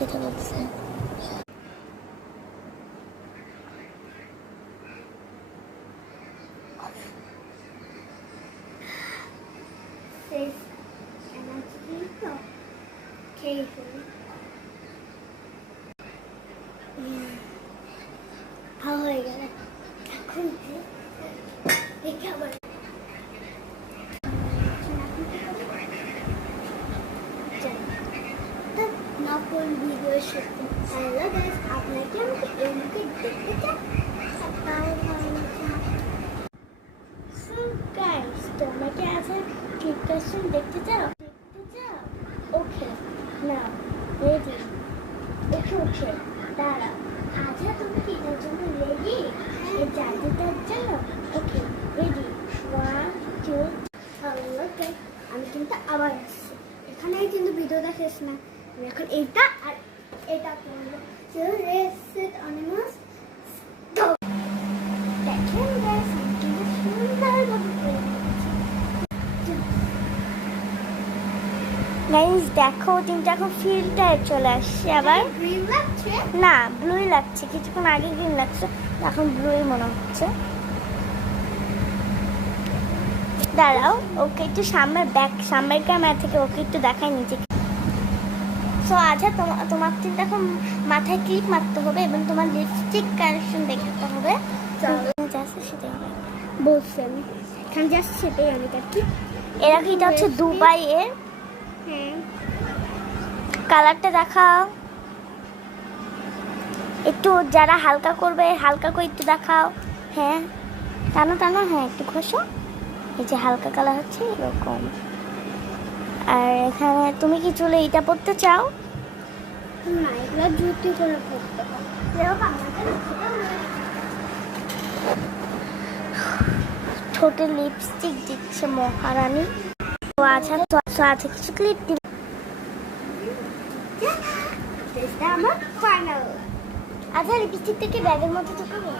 যেটা বলছে। খাওয়া হয়ে গেল, এখন খাবার নকল ভিডিও শুটিং। হ্যালো গাইস, আপনারা কি আমাকে এই মুখে দেখতে চান? সো গাইস, তোমরা কি আজকে প্রিপারেশন দেখতে চাও? ওকে, নাও রেডি। ওকে দাঁড়াও। আচ্ছা, তুমি কি এটার জন্য রেডি? এই জাদুটার জন্য? Okay ready, 1 2। ওকে, আমি কিন্তু আবার আসছি। এখানেই কিন্তু ভিডিওটা শেষ না, আমি এখন এইটা আর এটা করবো। রেসেট অনিমাস দেখেন গাইস, আমি কিন্তু সুন্দরভাবে করে নিয়েছি। গাইস দেখো, তিনটা এখন ফিল্টার চলে আসছে আবার। গ্রিন লাগছে না, ব্লুই লাগছে। কিছুক্ষণ আগে গ্রিন লাগছে, এখন ব্লুই মনে হচ্ছে। দাঁড়াও, ওকে একটু সামনের ক্যামেরা থেকে ওকে একটু দেখাই নিচে। সো আচ্ছা, তোমার কিন্তু এখন মাথায় ক্লিপ মারতে হবে এবং তোমার লিপস্টিক কালেকশন দেখাতে হবে। সেটাই হবে বলছি আমি, এখানে জাস্ট সেটাই আমি কাটি। এরা কি, এটা হচ্ছে দুবাই এর। হ্যাঁ, কালারটা দেখাও একটু, যারা হালকা করবে হালকা করে একটু দেখাও। হ্যাঁ, টানো টানো, হ্যাঁ একটু ঘষো। এই যে হালকা কালার হচ্ছে এরকম। আর এখানে তুমি কি চুলে এটা পরতে চাও? না, এগুলো জুতি করে পড়তে হবে। ঠোঁটে লিপস্টিক দিচ্ছে মহারানী। ও আচ্ছা, তো আচ্ছা কিছু ক্লিপ দিবে। এটা আমার ফাইনাল। আচ্ছা, লিপস্টিক থেকে ব্যাগের মধ্যে ঢুকাবো।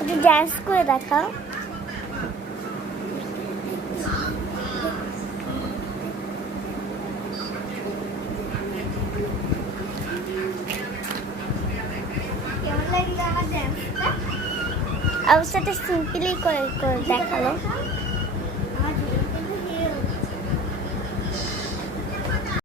একটু ড্যান্স করে দেখাও। কেমন লাগলো আমার ড্যান্সটা? অবস্থাটা সিম্পলি করে দেখালো।